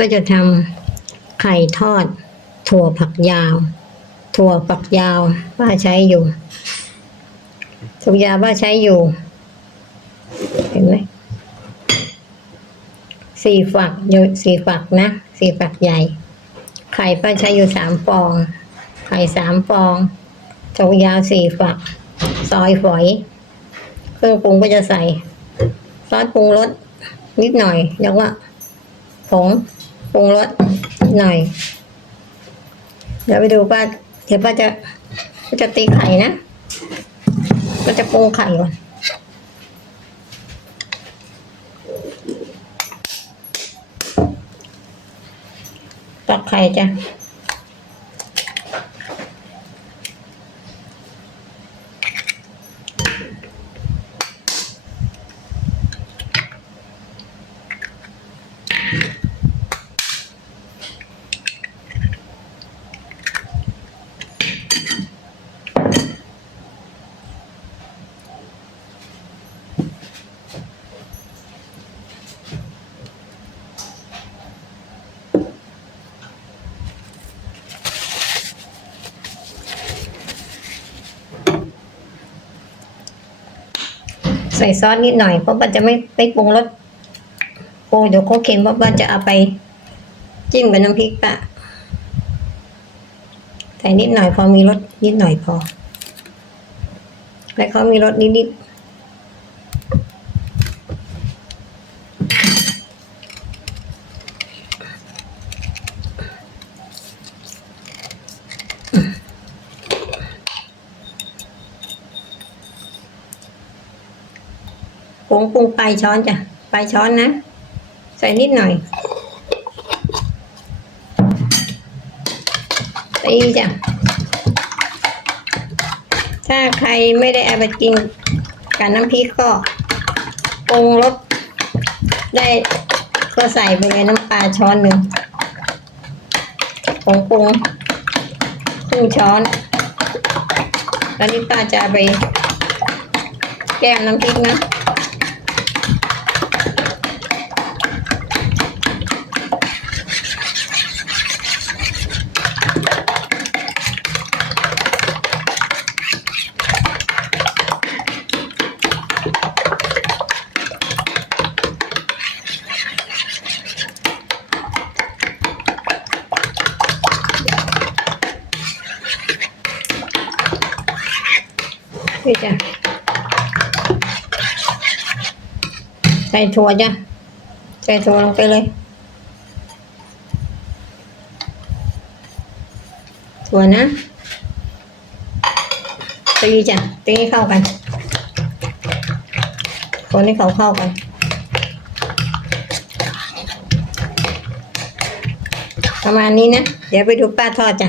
ก็จะทำไข่ทอด ถั่วผักยาว ถั่วฝักยาวป้าใช้อยู่ถั่วยาวป้าใช้อยู่ เห็นไหมสี่ฝักอยู่สี่ฝักนะสี่ฝักใหญ่ ไข่ป้าใช้อยู่สามฟอง ไข่สามฟองถั่วยาวสี่ฝัก ซอยฝอย เครื่องปรุงก็จะใส่ ซอสปรุงรสนิดหน่อยแล้วก็ผง ปรุงรสนิดหน่อย เดี๋ยวไปดูป้าเดี๋ยวป้าจะป้าจะตีไข่นะป้าจะปรุงไข่ก่อนตอกไข่จ้ะ ใส่ซอสนิดหน่อยเพราะป้าจะไม่ไม่ปรุงรสโอ้เดี๋ยวเขาเค็มเพราะป้าจะเอาไปจิ้มกับน้ำพริกปะใส่นิดหน่อยพอมีรสนิดหน่อยพอ แล้วเขามีรสนิดๆ งปรุงปลายช้อนจ้ะปลายช้อนนะ ใส่นิดหน่อยตีจ้ะถ้าใครไม่ได้เอาไปกินกับน้ำพริกก็ปรุงรสได้ก็ใส่ไปเลยน้ำปลาช้อนหนึ่งผงปรุงครึ่งช้อน แล้วนี่ป้าจะไปแก้มน้ำพริกนะ นี่จ้ะใส่ถั่วจ้ะใส่ถั่วลงไปเลย ถั่วนะตีจ้ะตีให้เข้ากันคนให้เขาเข้ากันประมาณนี้นะ เดี๋ยวไปดูป้าทอดจ้ะ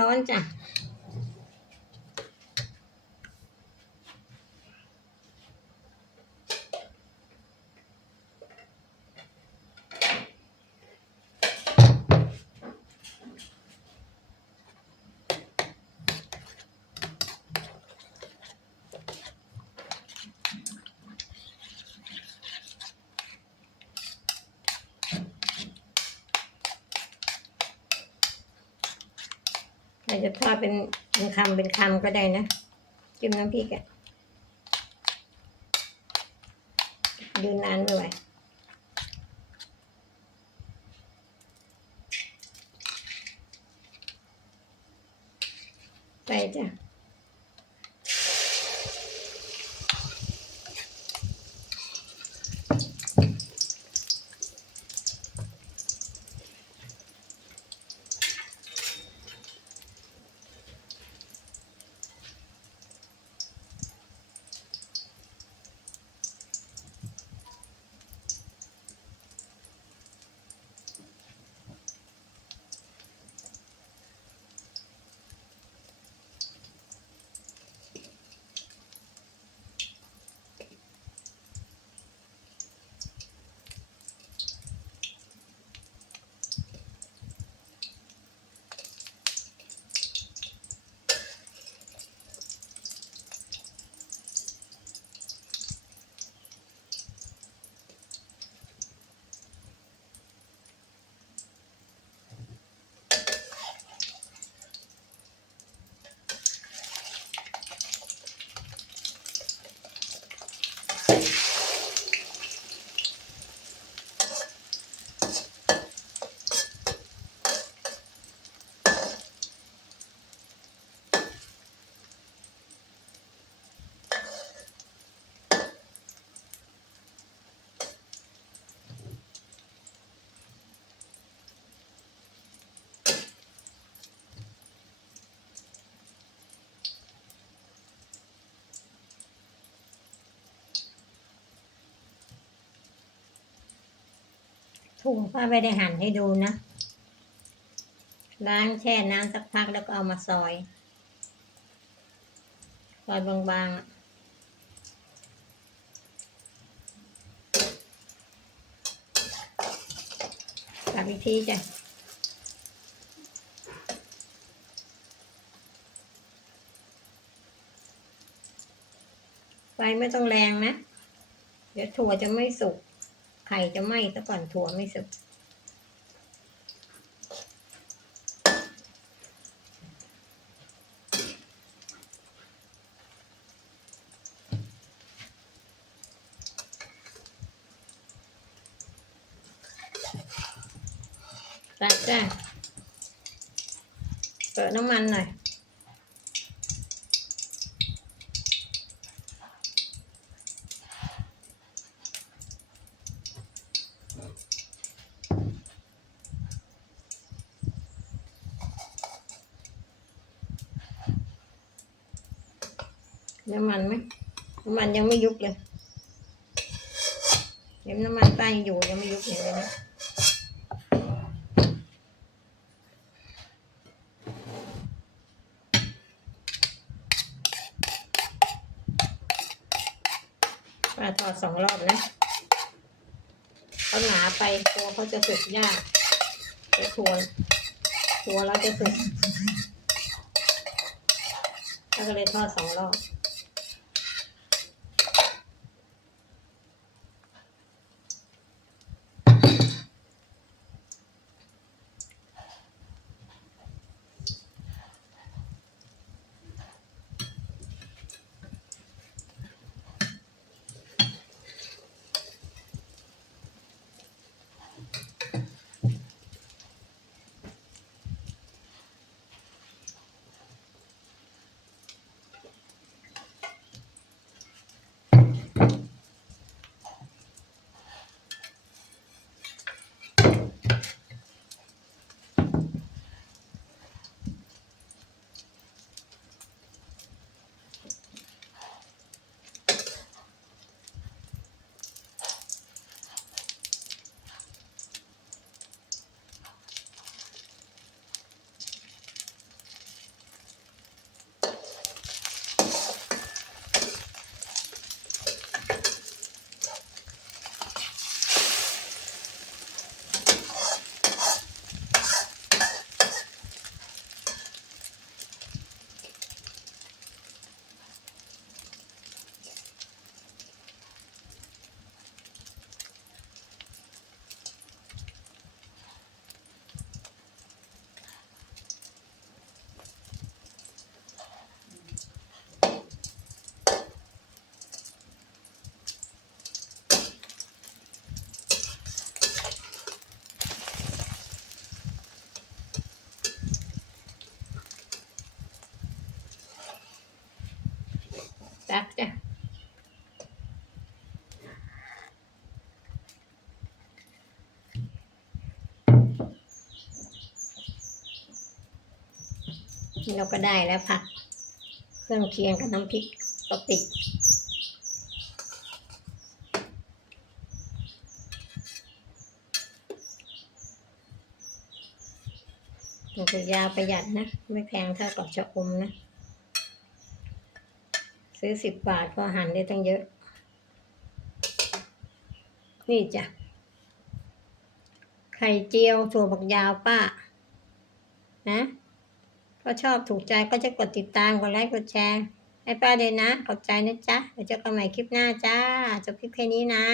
ร อ อนจ้ะใครจะทอดเป็นเป็นคำเป็นคำก็ได้นะ จิ้มน้ำพริกอะยืนนานไม่ไหวใส่จ้ะ ถุงป้าไม่ได้หั่นให้ดูนะ ล้างแช่น้ำสักพักแล้วก็เอามาซอย ซอยบางๆกลับอีกทีจ้ะไฟไม่ต้องแรงนะ เดี๋ยวถั่วจะไม่สุก ไข่จะไหม้ซะก่อนถั่วไม่สุกตัดจ้ะเปิดน้ำมันหน่อย น้ำมันไหมน้ำมันยังไม่ยุบเลยเห็นน้ำมันใต้อยู่ยังไม่ยุบเห็นเลยนะปลาทอดสองรอบนะเขาหนาไปตัวเขาจะสุกยากจะทวนตัวเราจะสุกแล้วก็เลยทอดสองรอบักจ้ะเราก็ได้แล้วผัก เครื่องเคียงกับน้ำพริกกะปิมันจะยาวประหยัดนะ ไม่แพงเท่ากับชะอมนะ ซื้อสิบบาทก็หั่นได้ตั้งเยอะ นี่จ้ะ ไข่เจียวถั่วฝักยาวป้า นะก็ชอบถูกใจก็จะกดติดตาม กดไลค์ กดแชร์ ให้ป้าเลยนะ ขอบใจนะจ๊ะ เดี๋ยวเจอกันใหม่คลิปหน้าจ้า จบคลิปแค่นี้นะ